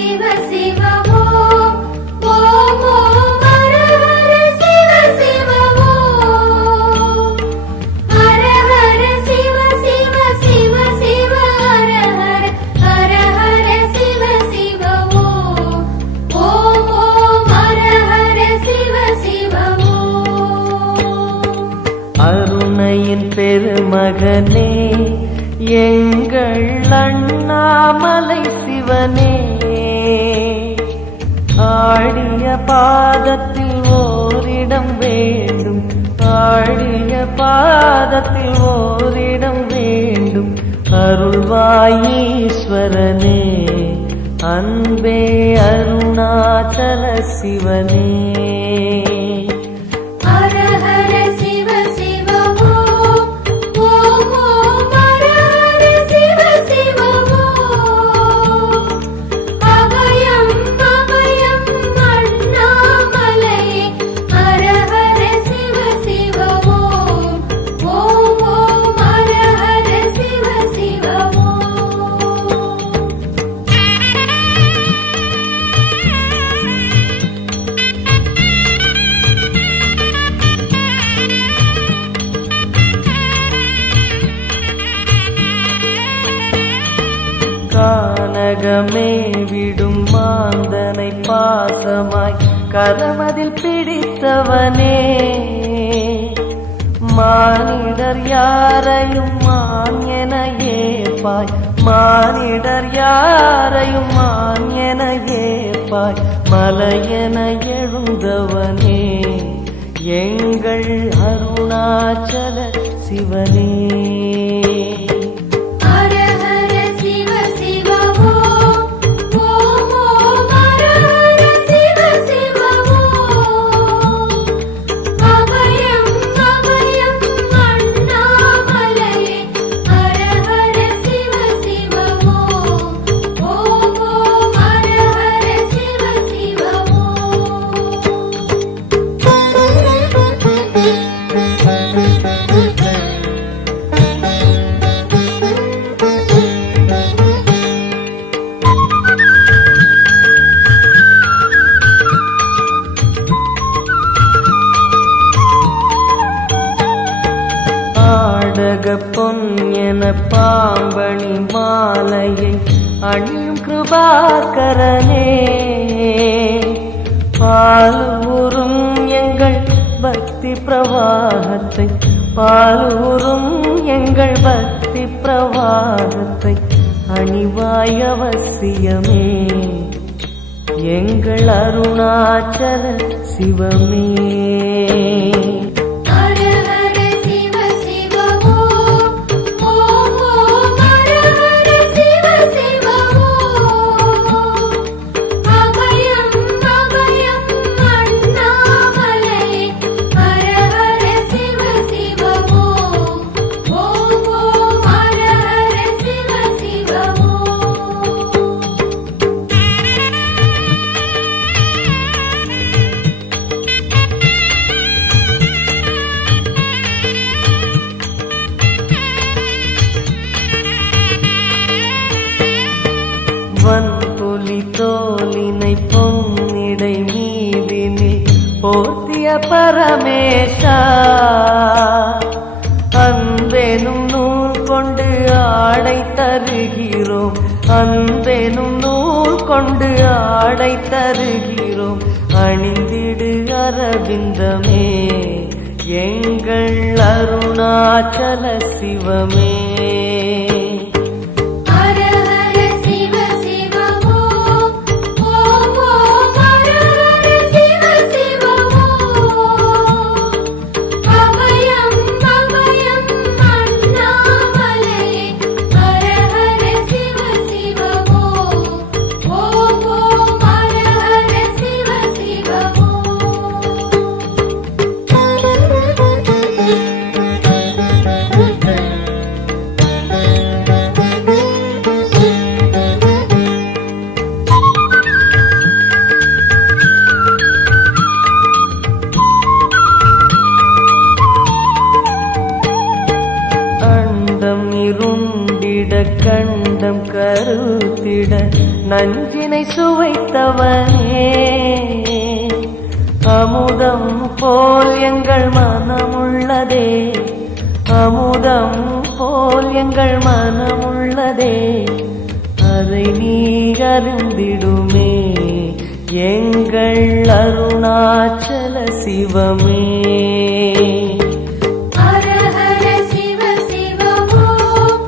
சிவ சிவ ஓம் ஓம் ஓம் ஹர ஹர சிவ சிவ ஓம் ஹர ஹர சிவ சிவ சிவ சிவ ஹர ஹர ஹர ஹர சிவ சிவ ஓம் ஓம் ஓம் ஹர ஹர சிவ சிவ ஓம். அருணையின் பெருமகனே எங்கள் அண்ணாமலை சிவனே, ஆடிய பாதத்தில் ஓரிடம் வேண்டும், ஆடிய பாதத்தில் ஓரிடம் வேண்டும். அருள்வாயீஸ்வரனே அன்பே அருணாச்சல சிவனே. ஹர ஹர சிவ சிவ ஓம் ஓம் ஓம் ஹர ஹர சிவ சிவ ஓம் அபயம் அபயம் அண்ணாமலையே. ஹர ஹர சிவ சிவ ஓம் ஓம் ஓம் ஹர ஹர சிவ சிவ ஓம். கானகமே விடும் மாந்தனை பாசமாய் கரமதில் பிடித்தவனே, மானிடர் யாரையும் மான் என ஏற்பாய், மானிடர் யாரையும் மான் என ஏற்பாய். மலையென எழுந்தவனே எங்கள் அருணாச்சல சிவனே. ஹர ஹர சிவ சிவ ஓம் ஓம் ஓம் ஹர ஹர சிவ சிவ ஓம் அபயம் அபயம் அண்ணாமலையே. ஹர ஹர சிவ சிவ ஓம் ஓம் ஓம் ஹர ஹர சிவ சிவ ஆடக பொன் என பாம்பணி மாலையை அணியும் கிருபாகரனே, பாலூரும் எங்கள் பக்தி பிரவாகத்தை, பாலூரும் எங்கள் பக்தி பிரவாகத்தை அணிவாய் அவசியமே எங்கள் அருணாச்சல சிவமே. ஹர ஹர சிவ சிவ ஓம் ஓம் ஓம் ஹர ஹர சிவ சிவ ஓம் அபயம் அபயம் அண்ணாமலையே. ஹர ஹர சிவ சிவ ஓம் ஓம் ஓம் ஹர ஹர சிவ சிவ ஓம். வன்புலி தோலினை பொன்னிடை மீதினில் போர்த்திய பரமேஷா, அன்பெனும் நூல் கொண்டு ஆடை தருகிறோம், அன்பெனும் நூல் கொண்டு ஆடை தருகிறோம். அணிந்திடு அரவிந்தமே எங்கள் அருணாச்சல சிவமே. ஹர ஹர சிவ சிவ ஓம் ஓம் ஓம் ஹர ஹர சிவ சிவ ஓம் அபயம் அபயம் அண்ணாமலையே. ஹர ஹர சிவ சிவ ஓம் ஓம் ஓம் ஹர ஹர சிவ சிவ ஓம். நஞ்சினை சுவைத்தவனே அமுதம் போல் எங்கள் மனமுள்ளதே அமுதம் போல் எங்கள் மனமுள்ளதே அதை நீ அறிந்திடுமே எங்கள் அருணாச்சல சிவமே ஹர ஹர சிவ சிவ ஓம்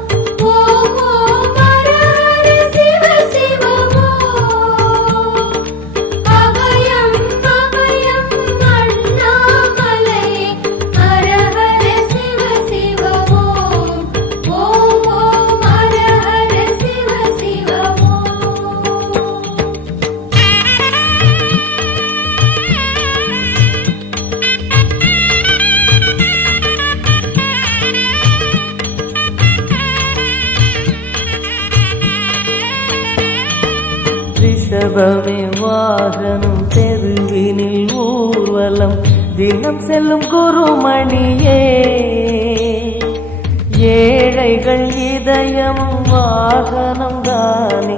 ஓம் ஓம் ஹர ஹர சிவ சிவ ஓம் அபயம் அபயம் அண்ணாமலையே ஹர ஹர சிவ சிவ ஓம் ஓம் ஓம் ஹர ஹர சிவ சிவ ஓம் ரிஷபமே வாகனம் தெருவினில் ஊர்வலம் தினம் செல்லும் குருமணியே ஏழைகள் இதயமும் வாகனம் தானே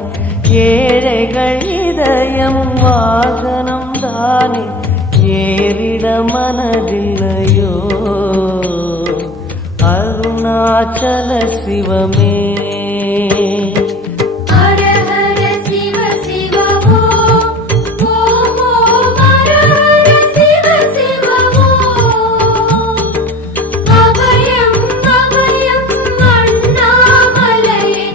ஏழைகள் இதயமும் வாகனம் தானே ஏறிட மனதில்லையோ அருணாச்சல சிவமே ஹர ஹர சிவ சிவ ஓம் ஓம் ஓம் ஹர ஹர சிவ சிவ ஓம் அபயம் அபயம் அண்ணாமலையே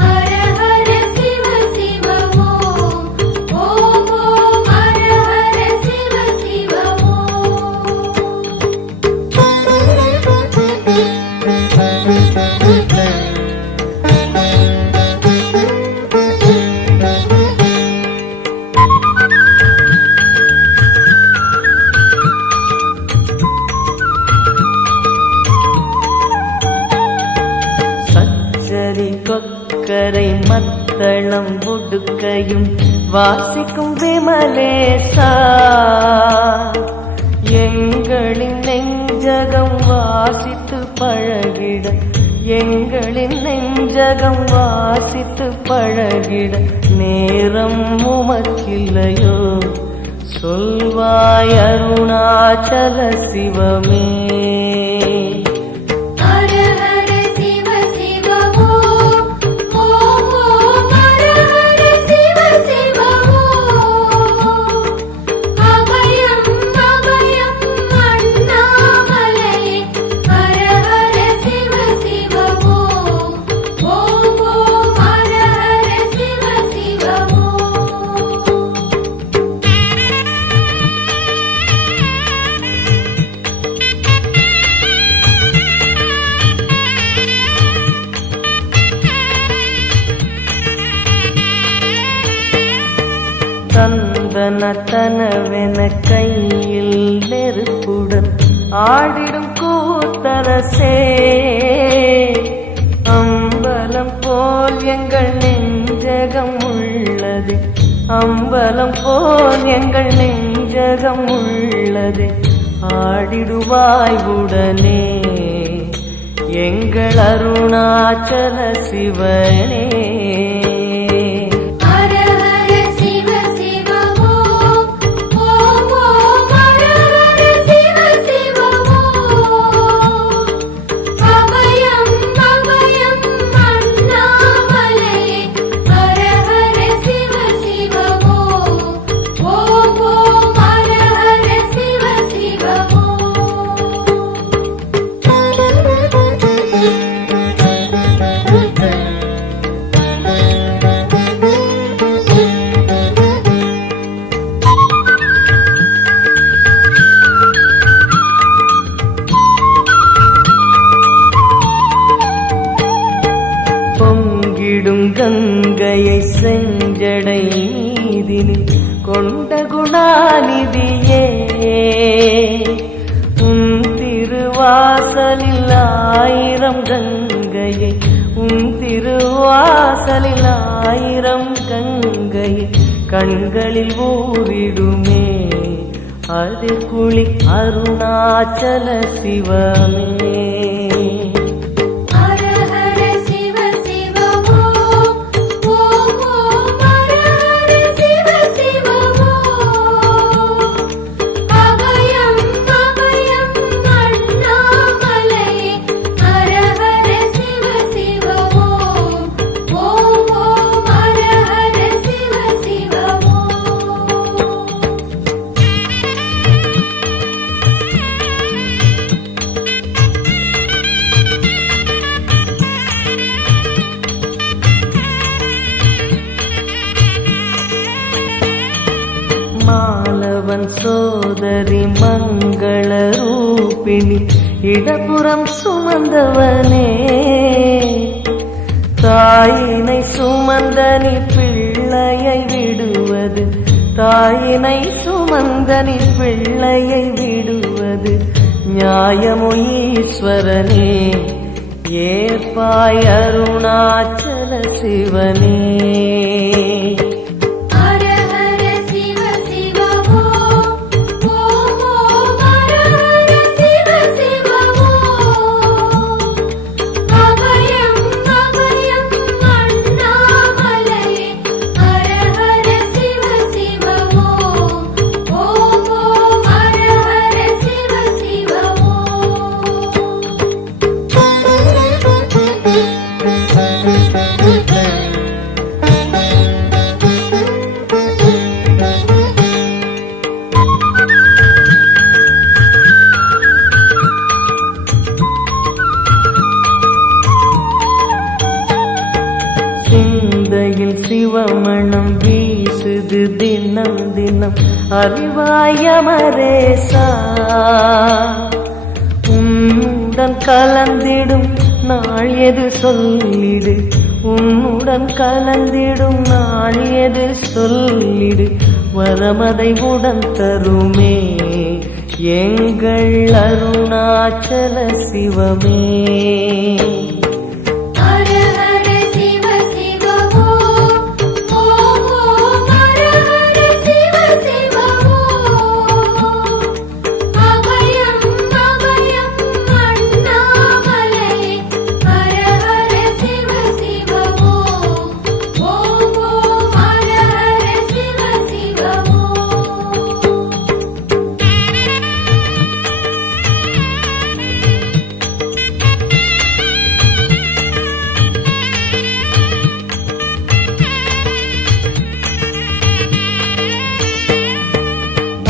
ஹர ஹர சிவ சிவ ஓம் ஓம் ஓம் ஹர ஹர சிவ சிவ சச்சரி கொக்கரை மத்தளம் உடுக்கையும் வாசிக்கும் விமலேசா எங்களின் நெஞ்சகம் வாசித்து பழகிட எங்களின் நெஞ்சகம் வாசித்து பழகிட நேரம் உமக்கில்லையோ சொல்வாய் அருணாச்சல சிவமே ஹர ஹர சிவ சிவ ஓம் ஓம் ஓம் ஹர ஹர சிவ சிவ ஓம் அபயம் அபயம் அண்ணாமலையே ஹர ஹர சிவ சிவ ஓம் ஓம் ஓம் ஹர ஹர சிவ சிவ ஓம் தந்தனத்தனவென கையில் நெருப்புடன் ஆடிடும் கூத்தரசே அம்பலம் போல் எங்கள் நெஞ்சகம் உள்ளது அம்பலம் போல் எங்கள் நெஞ்சகம் உள்ளது ஆடிடுவாய் உடனே எங்கள் அருணாச்சல சிவனே ஹர ஹர சிவ சிவ ஓம் ஓம் ஓம் ஹர ஹர சிவ சிவ ஓம் அபயம் அபயம் அண்ணாமலையே ஹர ஹர சிவ சிவ ஓம் ஓம் ஓம் ஹர ஹர சிவ சிவ பொங்கிடும் கங்கையை செஞ்சடை மீதினில் கொண்ட குணாநிதியே உன் திருவாசலில் ஆயிரம் கங்கையை உன் திருவாசலில் ஆயிரம் கங்கையை கண்களில் ஊறிடுமே அது குளி அருணாச்சல சிவமே ஹர ஹர சிவ சிவ ஓம் ஓம் ஓம் ஹர சோதரி மங்கள ரூபிணி இடப்புறம் சுமந்தவனே தாயினை சுமந்தனி பிள்ளையை விடுவது தாயினை சுமந்தனி பிள்ளையை விடுவது நியாயமோ ஈஸ்வரனே ஏற்பாய் அருணாச்சல சிவனே ஹர ஹர சிவ சிவ ஓம் ஓம் ஓம் ஹர ஹர சிவ சிவ ஓம் அபயம் அபயம் அண்ணாமலையே ஹர ஹர சிவ சிவ ஓம் ஓம் ஓம் ஹர ஹர சிவ சிவ சிந்தையில் சிவமணம் வீசுது தினம் தினம் அறிவாயமரேசா உன்னுடன் கலந்திடும் நாள் எது சொல்லிடு உன்னுடன் கலந்திடும் நாள் எது சொல்லிடு வரமதை உடன் தருமே எங்கள் அருணாச்சல சிவமே ஹர ஹர சிவ சிவ ஓம் ஓம் ஓம் ஹர ஹர சிவ சிவ ஓம் அபயம் அபயம் அண்ணாமலையே ஹர ஹர சிவ சிவ ஓம் ஓம் ஓம் ஹர ஹர சிவ சிவ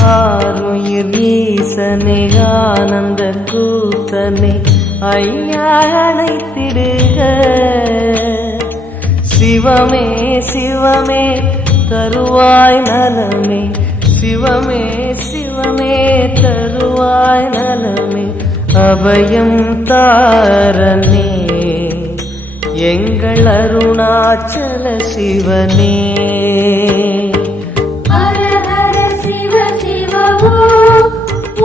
ஆருயிர் ஈசனே ஆனந்த கூத்தனே ஐயா அழைத்திடுக சிவமே சிவமே தருவாய் நலமே சிவமே சிவமே தருவாய் நலமே அபயம் தாரனே எங்கள் அருணாச்சல சிவனே ஹர ஹர சிவ சிவ ஓம்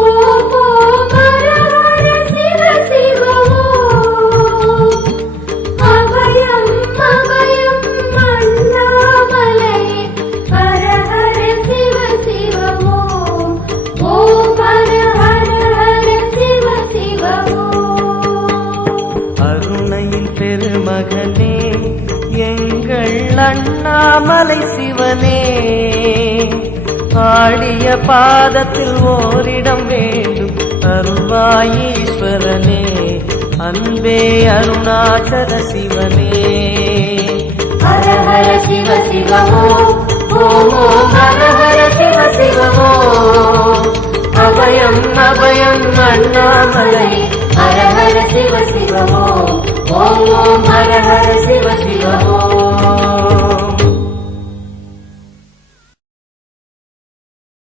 ஓம் ஓம் ஹர ஹர சிவ சிவ ஓம் அபயம் அபயம் அண்ணாமலையே ஹர ஹர சிவ சிவ ஓம் ஓம் ஹர ஹர ஹர சிவ சிவ ஓம் அருணையின் பெருமகனே எங்கள் அண்ணாமலை சிவனே ஆடிய பாதத்தில் ஓரிடம் வேண்டும் அருள்வாயீஸ்வரனே அன்பே அருணாச்சல சிவனே ஹர ஹர சிவ சிவ ஓம் ஓம் ஓம் ஹர ஹர சிவ சிவ ஓம் அபயம் அபயம் அண்ணாமலை ஹர ஹர சிவ சிவ ஓம் ஓம் ஓம் ஹர ஹர